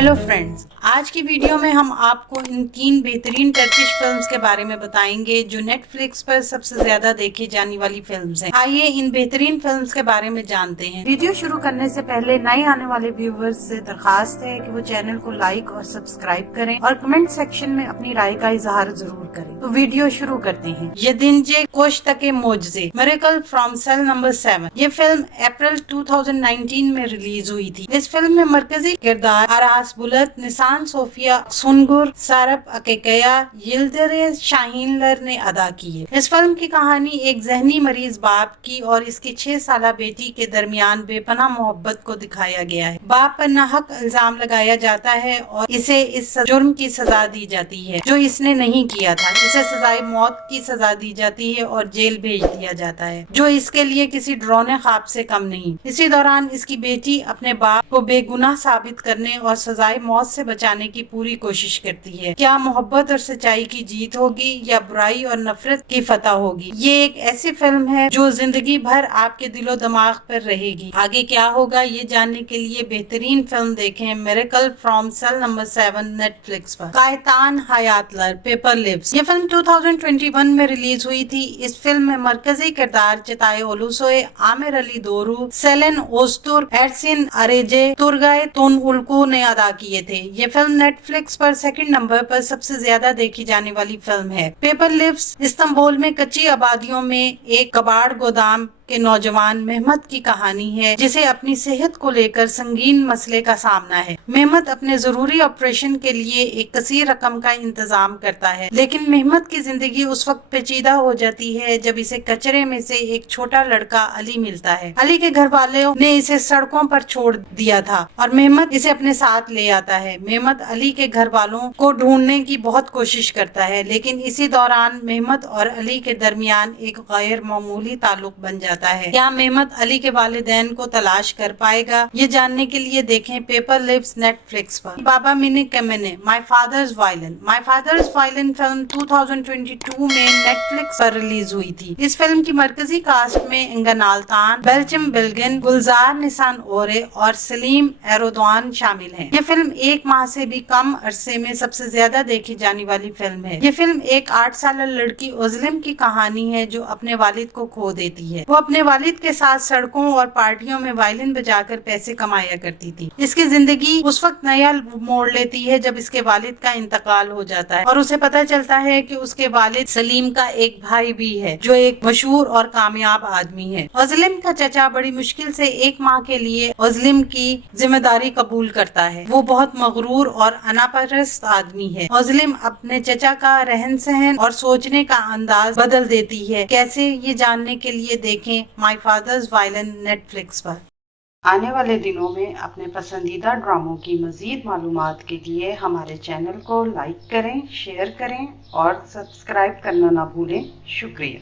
Hello friends, आज की video में हम आपको इन 3 बेहतरीन टर्किश फिल्म्स के बारे में बताएंगे जो नेटफ्लिक्स पर सबसे ज्यादा देखी जाने वाली फिल्म्स हैं। आइए इन बेहतरीन फिल्म्स के बारे में जानते हैं। वीडियो शुरू करने से पहले नए आने वाले व्यूवर्स से दरखास्त है कि वो चैनल को लाइक और सब्सक्राइब करें और कमेंट सेक्शन में अपनी राय का इजहार जरूर करें। तो वीडियो शुरू करते हैं। यदिंजे कोश्तके मोजज़े मिरेकल फ्रॉम सेल नंबर 7। ये फिल्म अप्रैल 2019 में रिलीज हुई थी। इस फिल्म में मरकजी किरदार आरास बुलत, निसान सोफिया सुनगुर, सारब अकेकया, यिल्दिज़ शाहीनलर ने अदा की है। इस फिल्म की कहानी एक जहनी मरीज बाप की और इसकी 6 साला बेटी के दरमियान बेपनाह मोहब्बत को दिखाया गया है। बाप पर नाहक इल्जाम लगाया जाता है और इसे इस जुर्म की सजा दी जाती है जो इसने नहीं किया था। इसे सजाए मौत की सजा दी जाती है और जेल भेज दिया जाता है, जो इसके लिए किसी डरावने ख्वाब से कम नहीं। इसी दौरान इसकी बेटी अपने बाप को बेगुनाह साबित करने और सजाए मौत से बचाने की पूरी कोशिश करती है। क्या मोहब्बत और सच्चाई की जीत होगी या बुराई और नफरत की फतह होगी? ये एक ऐसी फिल्म है जो जिंदगी भर आपके दिलो दिमाग पर रहेगी। आगे क्या होगा ये जानने के लिए बेहतरीन फिल्म देखें miracle from cell number 7 Netflix पर। Kagittan Hayatlar paper lives. ये फिल्म 2021 में रिलीज हुई थी। इस फिल्म में मरकजी किरदार चिताए ओलुसोए, आमिर अली दोरू, सेलेन ओस्तुर, एरसिन अरेजे, तुर्गाए तुन उल्कू ने अदा किए थे। ये फिल्म नेटफ्लिक्स पर 2nd नंबर पर सबसे ज्यादा देखी जाने वाली फिल्म है। पेपर लिप्स इस्तांबुल में कच्ची आबादियों में एक कबाड़ गोदाम के नौजवान मेहमत की कहानी है, जिसे अपनी सेहत को लेकर संगीन मसले का सामना है। मेहमत अपने जरूरी ऑपरेशन के लिए एक कसीर रकम का इंतजाम करता है, लेकिन मेहमत की जिंदगी उस वक्त पेचीदा हो जाती है जब इसे कचरे में से एक छोटा लड़का अली मिलता है। अली के घर वालों ने इसे सड़कों पर छोड़ दिया था और मेहमत इसे अपने साथ ले आता है। मेहमत अली के घर वालों को ढूंढने की बहुत कोशिश करता है, लेकिन इसी दौरान मेहमत और अली के दरमियान एक गैर मामूली ताल्लुक बन जाता है। क्या मेहमत अली के वालिदैन को तलाश कर पाएगा? ये जानने के लिए देखें पेपर लिप्स नेटफ्लिक्स पर। बाबा मिनी कमेने my father's violin. My father's violin film 2022 में नेटफ्लिक्स पर रिलीज हुई थी। इस फिल्म की मरकजी कास्ट में इंगन आल्तान, बेल्चिम बिल्गिन, गुलजार निसान ओरे और सलीम एरोदवान शामिल हैं। ये फिल्म 1 माह से भी कम अरसे में सबसे ज्यादा देखी जाने वाली फिल्म है। ये फिल्म एक 8 साल लड़की ओज़लिम की कहानी है जो अपने वालिद को खो देती है। वो अपने वालिद के साथ सड़कों और पार्टियों में वायलिन बजाकर पैसे कमाया करती थी। इसकी जिंदगी उस वक्त नया मोड़ लेती है जब इसके वालिद का इंतकाल हो जाता है और उसे पता चलता है कि उसके वालिद सलीम का एक भाई भी है जो एक मशहूर और कामयाब आदमी है। ओज़लिम का चचा बड़ी मुश्किल से 1 माह के लिए ओज़लिम की जिम्मेदारी कबूल करता है। वो बहुत मगरूर और अनापरस्त आदमी है। ओज़लिम अपने चचा का रहन सहन और सोचने का अंदाज बदल देती है। कैसे, ये जानने के लिए देखें माय फादर्स वायलिन नेटफ्लिक्स पर। आने वाले दिनों में अपने पसंदीदा ड्रामों की मजीद मालूमात के लिए हमारे चैनल को लाइक करें, शेयर करें और सब्सक्राइब करना ना भूलें। शुक्रिया।